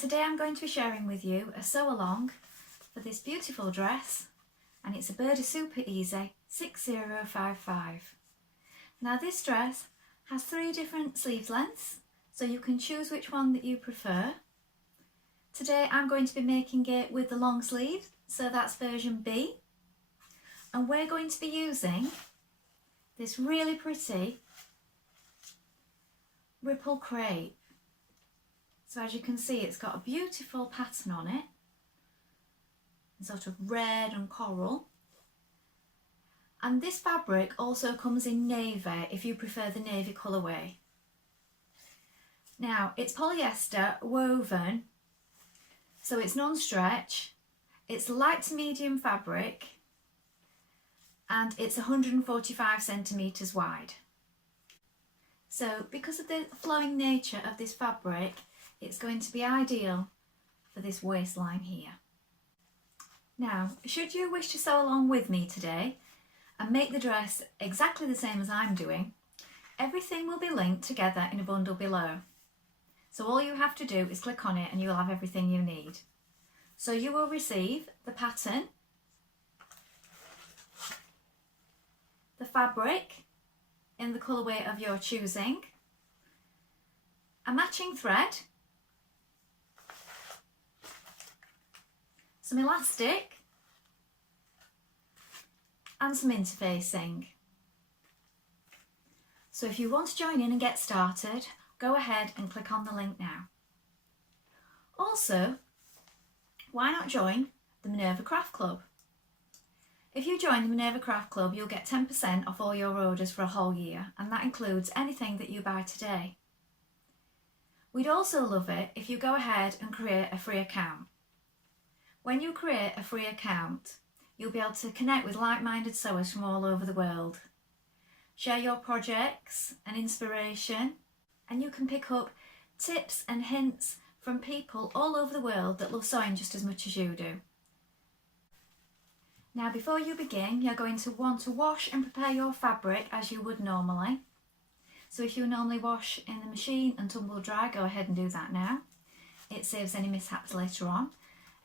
today I'm going to be sharing with you a sew along for this beautiful dress, and it's a Burda Super Easy 6055. Now this dress has 3 different sleeves lengths, so you can choose which one that you prefer. Today I'm going to be making it with the long sleeve, so that's version B, and we're going to be using this really pretty Ripple Crepe. So as you can see, it's got a beautiful pattern on it, sort of red and coral. And this fabric also comes in navy if you prefer the navy colourway. Now it's polyester woven, so it's non-stretch, it's light to medium fabric, and it's 145 centimetres wide. So because of the flowing nature of this fabric, it's going to be ideal for this waistline here. Now, should you wish to sew along with me today and make the dress exactly the same as I'm doing, everything will be linked together in a bundle below. So all you have to do is click on it and you'll have everything you need. So you will receive the pattern, the fabric in the colourway of your choosing, a matching thread, some elastic and some interfacing. So if you want to join in and get started, go ahead and click on the link now. Also, why not join the Minerva Craft Club? If you join the Minerva Craft Club, you'll get 10% off all your orders for a whole year, and that includes anything that you buy today. We'd also love it if you go ahead and create a free account. When you create a free account, you'll be able to connect with like-minded sewers from all over the world. Share your projects and inspiration, and you can pick up tips and hints from people all over the world that love sewing just as much as you do. Now before you begin, you're going to want to wash and prepare your fabric as you would normally. So if you normally wash in the machine and tumble dry, go ahead and do that now. It saves any mishaps later on.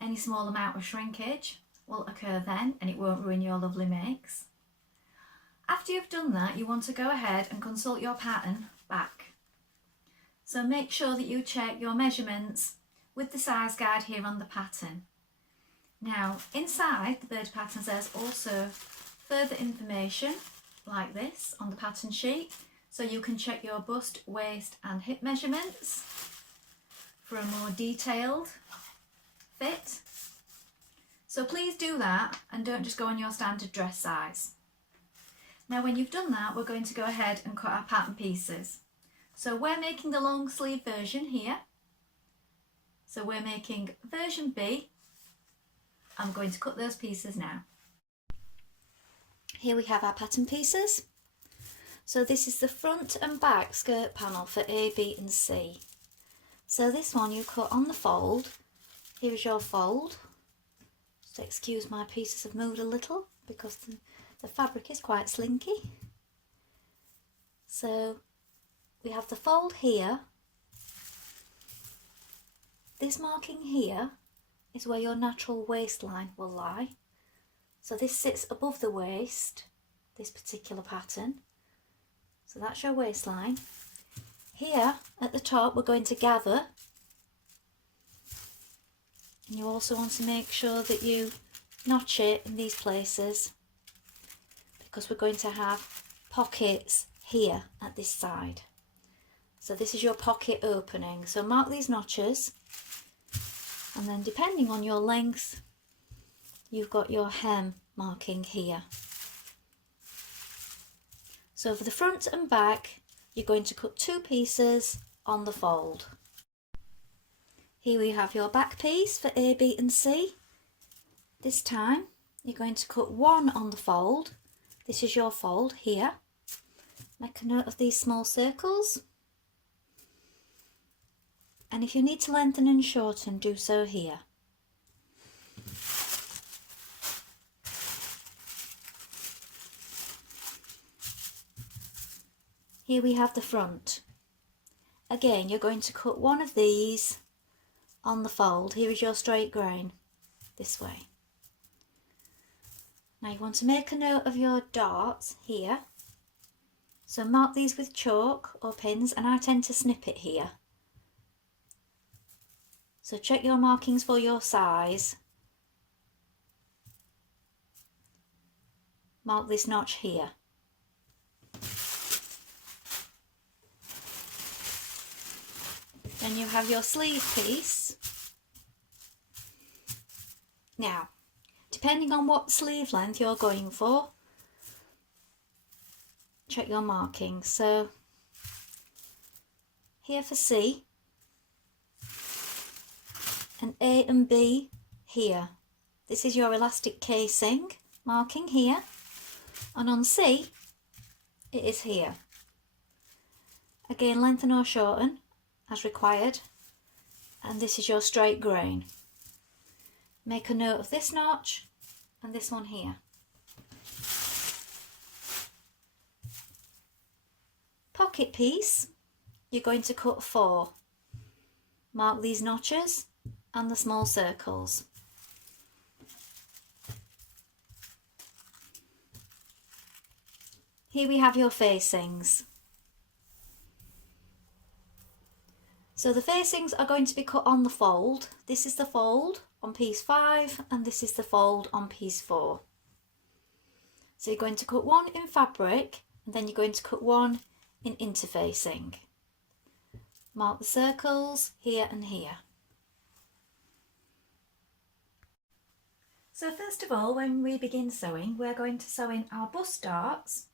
Any small amount of shrinkage will occur then and it won't ruin your lovely makes. After you've done that, you want to go ahead and consult your pattern back. So make sure that you check your measurements with the size guide here on the pattern. Now inside the bird patterns there's also further information like this on the pattern sheet, so you can check your bust, waist and hip measurements for a more detailed fit. So please do that and don't just go on your standard dress size. Now when you've done that, we're going to go ahead and cut our pattern pieces. So we're making the long sleeve version here. So we're making version B. I'm going to cut those pieces now. Here we have our pattern pieces. So this is the front and back skirt panel for A, B and C. So this one you cut on the fold. Here is your fold. Just excuse my pieces have moved a little because the fabric is quite slinky. So we have the fold here. This marking here is where your natural waistline will lie. So this sits above the waist, this particular pattern. So that's your waistline. Here at the top we're going to gather. And you also want to make sure that you notch it in these places because we're going to have pockets here at this side. So this is your pocket opening. So mark these notches, and then depending on your length, you've got your hem marking here. So for the front and back, you're going to cut 2 pieces on the fold. Here we have your back piece for A, B and C. This time you're going to cut 1 on the fold. This is your fold here. Make a note of these small circles. And if you need to lengthen and shorten, do so here. Here we have the front. Again, you're going to cut one of these on the fold. Here is your straight grain, this way. Now you want to make a note of your darts here. So mark these with chalk or pins, and I tend to snip it here. So check your markings for your size. Mark this notch here. Then you have your sleeve piece. Now, depending on what sleeve length you're going for, check your markings. So here for C, and A and B here. This is your elastic casing marking here, and on C it is here. Again, lengthen or shorten as required, and this is your straight grain. Make a note of this notch and this one here. Pocket piece, you're going to cut 4. Mark these notches and the small circles. Here we have your facings. So the facings are going to be cut on the fold. This is the fold on piece 5 and this is the fold on piece 4. So you're going to cut one in fabric and then you're going to cut one in interfacing. Mark the circles here and here. So first of all, when we begin sewing, we're going to sew in our bust darts.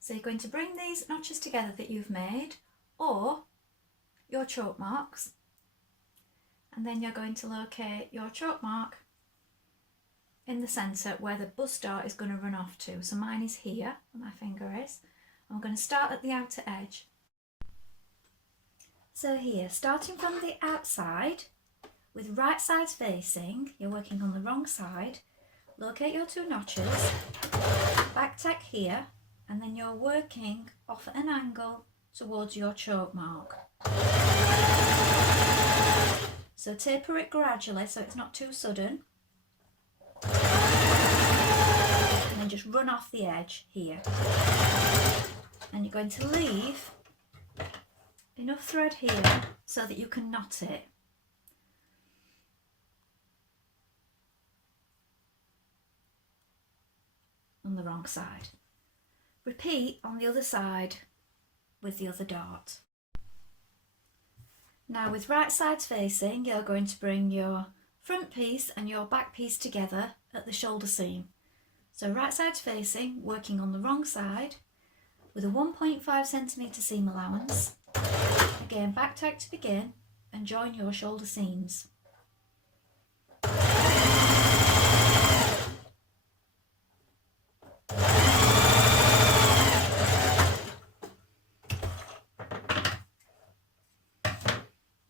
So you're going to bring these notches together that you've made, or your chalk marks, and then you're going to locate your chalk mark in the centre where the bust dart is going to run off to. So mine is here, where my finger is. I'm going to start at the outer edge. So here, starting from the outside, with right sides facing, you're working on the wrong side, locate your 2 notches, back tack here, and then you're working off at an angle towards your chalk mark. So taper it gradually so it's not too sudden, and then just run off the edge here. And you're going to leave enough thread here so that you can knot it. On the wrong side. Repeat on the other side with the other dart. Now with right sides facing, you're going to bring your front piece and your back piece together at the shoulder seam. So right sides facing, working on the wrong side with a 1.5 centimetre seam allowance. Again, back tack to begin and join your shoulder seams.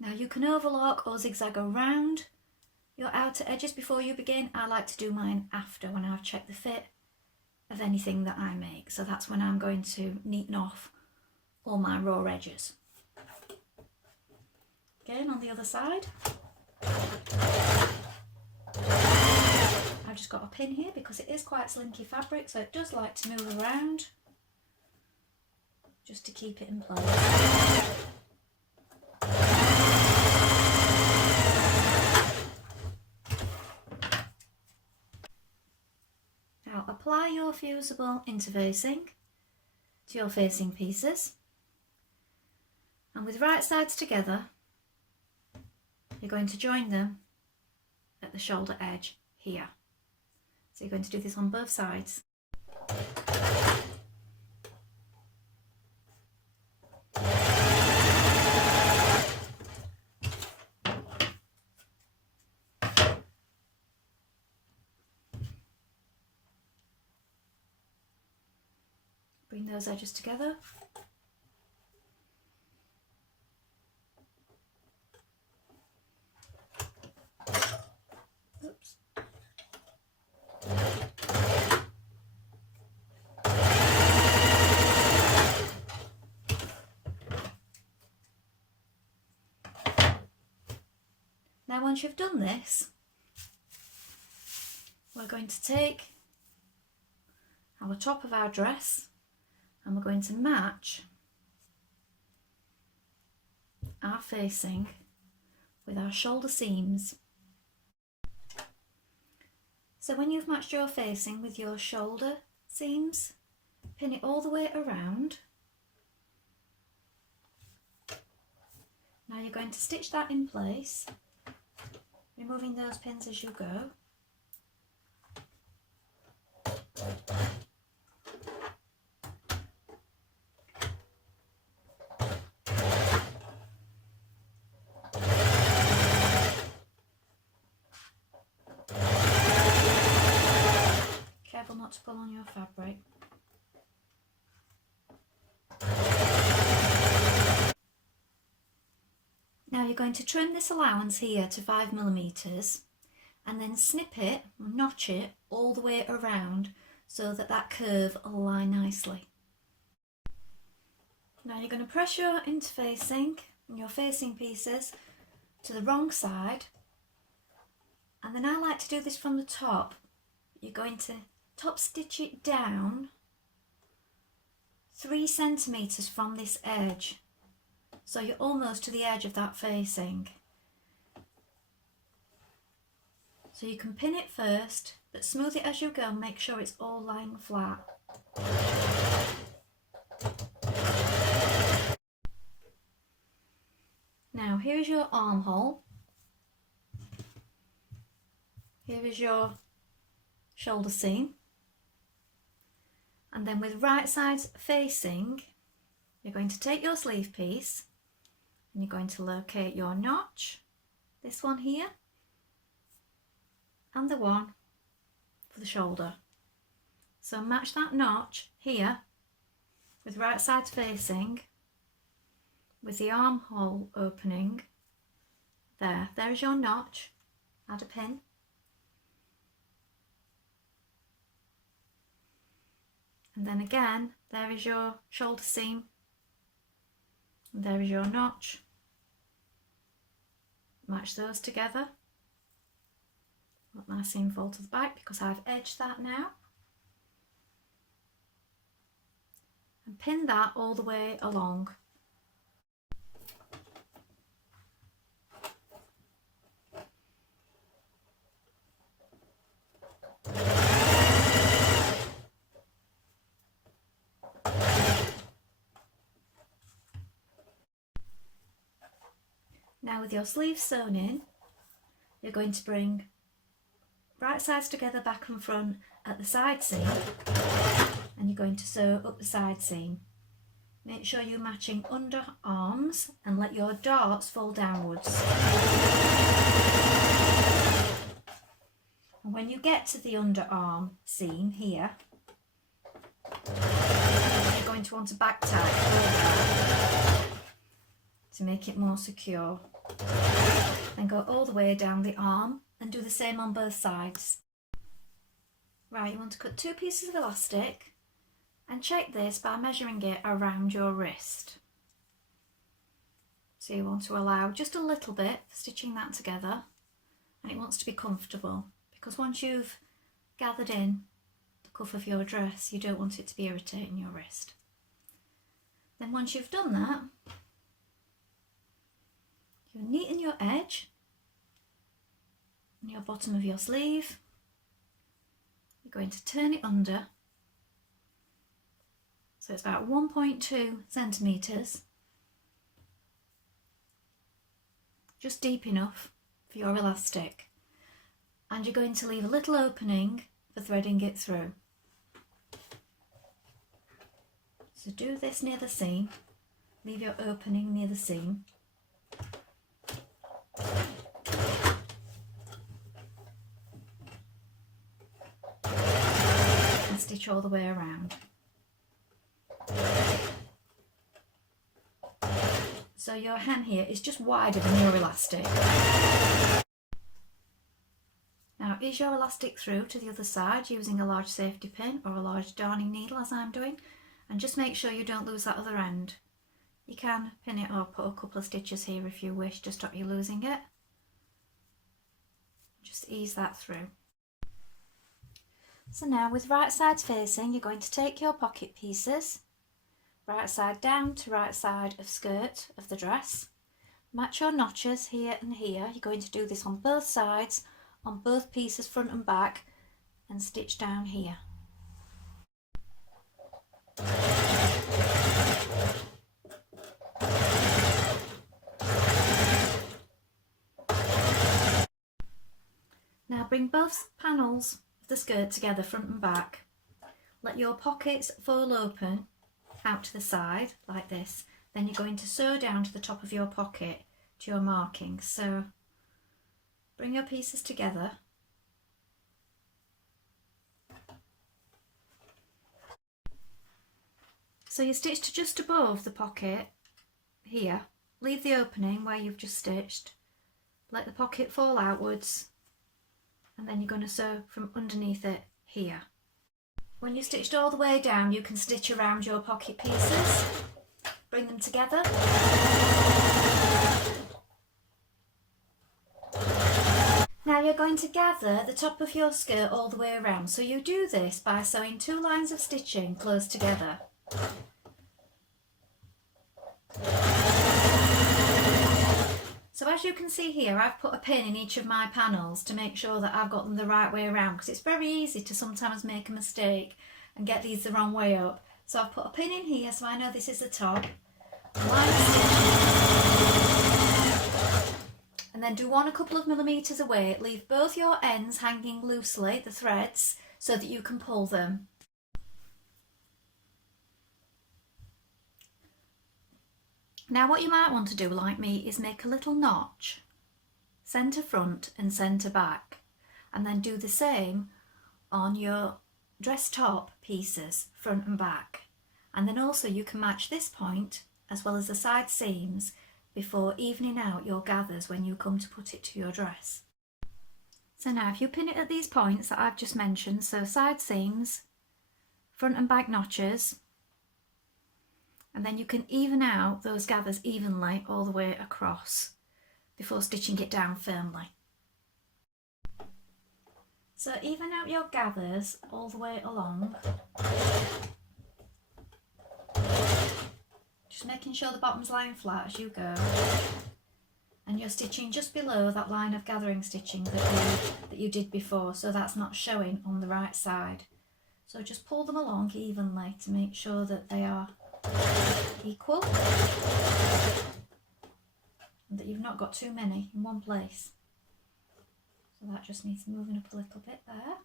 Now you can overlock or zigzag around your outer edges before you begin. I like to do mine after, when I've checked the fit of anything that I make. So that's when I'm going to neaten off all my raw edges. Again, on the other side. I've just got a pin here because it is quite slinky fabric, so it does like to move around just to keep it in place. Now apply your Fusible interfacing to your facing pieces, and with right sides together you're going to join them at the shoulder edge here. So you're going to do this on both sides. Bring those edges together. Oops. Now once you've done this, we're going to take our top of our dress and we're going to match our facing with our shoulder seams. So when you've matched your facing with your shoulder seams, pin it all the way around. Now you're going to stitch that in place, removing those pins as you go. Careful not to pull on your fabric. Now you're going to trim this allowance here to 5mm and then snip it, notch it all the way around so that that curve will lie nicely. Now you're going to press your interfacing and your facing pieces to the wrong side, and then I like to do this from the top. You're going to top stitch it down 3cm from this edge, so you're almost to the edge of that facing. So you can pin it first, but smooth it as you go and make sure it's all lying flat. Now here is your armhole, here is your shoulder seam, and then with right sides facing, you're going to take your sleeve piece and you're going to locate your notch, this one here, and the one for the shoulder. So match that notch here with right sides facing with the armhole opening. There is your notch, add a pin. And then again, there is your shoulder seam, and there is your notch. Match those together. Let my seam fall to the back because I've edged that now. And pin that all the way along. Now with your sleeves sewn in, you're going to bring right sides together back and front at the side seam, and you're going to sew up the side seam. Make sure you're matching under arms and let your darts fall downwards. And when you get to the underarm seam here, you're going to want to back tie to make it more secure. Then go all the way down the arm and do the same on both sides. Right, you want to cut 2 pieces of elastic and check this by measuring it around your wrist. So you want to allow just a little bit for stitching that together, and it wants to be comfortable because once you've gathered in the cuff of your dress, you don't want it to be irritating your wrist. Then once you've done that, you neaten your edge on your bottom of your sleeve. You're going to turn it under, so it's about 1.2 centimetres, just deep enough for your elastic, and you're going to leave a little opening for threading it through. So do this near the seam, leave your opening near the seam. And stitch all the way around. So your hem here is just wider than your elastic. Now ease your elastic through to the other side using a large safety pin or a large darning needle as I'm doing, and just make sure you don't lose that other end. You can pin it or put a couple of stitches here if you wish to stop you losing it. Just ease that through. So now with right sides facing, you're going to take your pocket pieces, right side down to right side of skirt of the dress. Match your notches here and here. You're going to do this on both sides, on both pieces front and back, and stitch down here. Now bring both panels of the skirt together front and back. Let your pockets fold open out to the side like this. Then you're going to sew down to the top of your pocket to your markings. So bring your pieces together. So you stitch to just above the pocket here. Leave the opening where you've just stitched. Let the pocket fall outwards. And then you're going to sew from underneath it here. When you've stitched all the way down, you can stitch around your pocket pieces. Bring them together. Now you're going to gather the top of your skirt all the way around. So you do this by sewing 2 lines of stitching close together. So as you can see here, I've put a pin in each of my panels to make sure that I've got them the right way around, because it's very easy to sometimes make a mistake and get these the wrong way up. So I've put a pin in here so I know this is the top. And then do one a couple of millimetres away. Leave both your ends hanging loosely, the threads, so that you can pull them. Now what you might want to do, like me, is make a little notch, centre front and centre back, and then do the same on your dress top pieces, front and back. And then also you can match this point as well as the side seams before evening out your gathers when you come to put it to your dress. So now if you pin it at these points that I've just mentioned, so side seams, front and back notches, and then you can even out those gathers evenly all the way across before stitching it down firmly. So even out your gathers all the way along, just making sure the bottom's lying flat as you go, and you're stitching just below that line of gathering stitching that you did before, so that's not showing on the right side. So just pull them along evenly to make sure that they are equal and that you've not got too many in one place. So that just needs moving up a little bit there.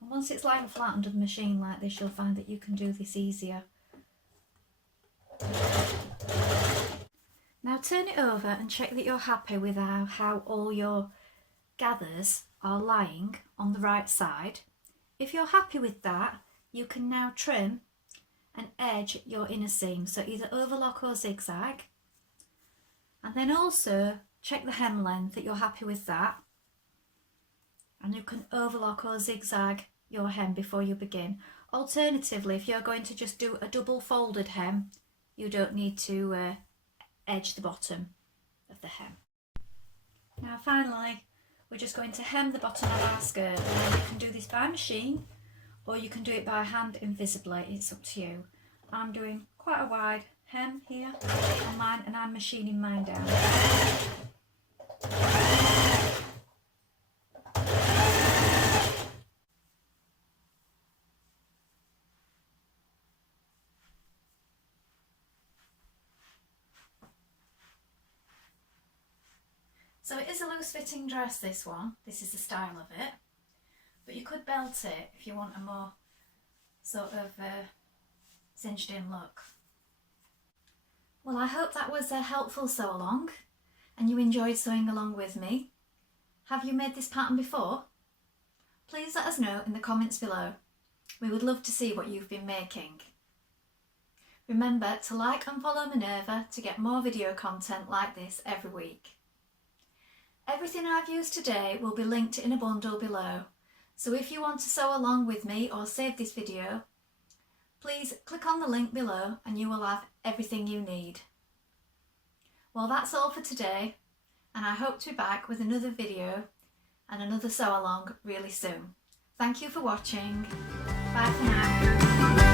And once it's lying flat under the machine like this, you'll find that you can do this easier. Now turn it over and check that you're happy with how all your gathers are lying on the right side. If you're happy with that, you can now trim and edge your inner seam, so either overlock or zigzag, and then also check the hem length that you're happy with that, and you can overlock or zigzag your hem before you begin. Alternatively, if you're going to just do a double folded hem, you don't need to edge the bottom of the hem. Now finally, we're just going to hem the bottom of our skirt. Now you can do this by machine or you can do it by hand invisibly, it's up to you. I'm doing quite a wide hem here on mine and I'm machining mine down. So it is a loose fitting dress, this one. This is the style of it. But you could belt it if you want a more sort of cinched in look. Well, I hope that was a helpful sew along and you enjoyed sewing along with me. Have you made this pattern before? Please let us know in the comments below. We would love to see what you've been making. Remember to like and follow Minerva to get more video content like this every week. Everything I've used today will be linked in a bundle below, so if you want to sew along with me or save this video, please click on the link below and you will have everything you need. Well, that's all for today, and I hope to be back with another video and another sew along really soon. Thank you for watching. Bye for now.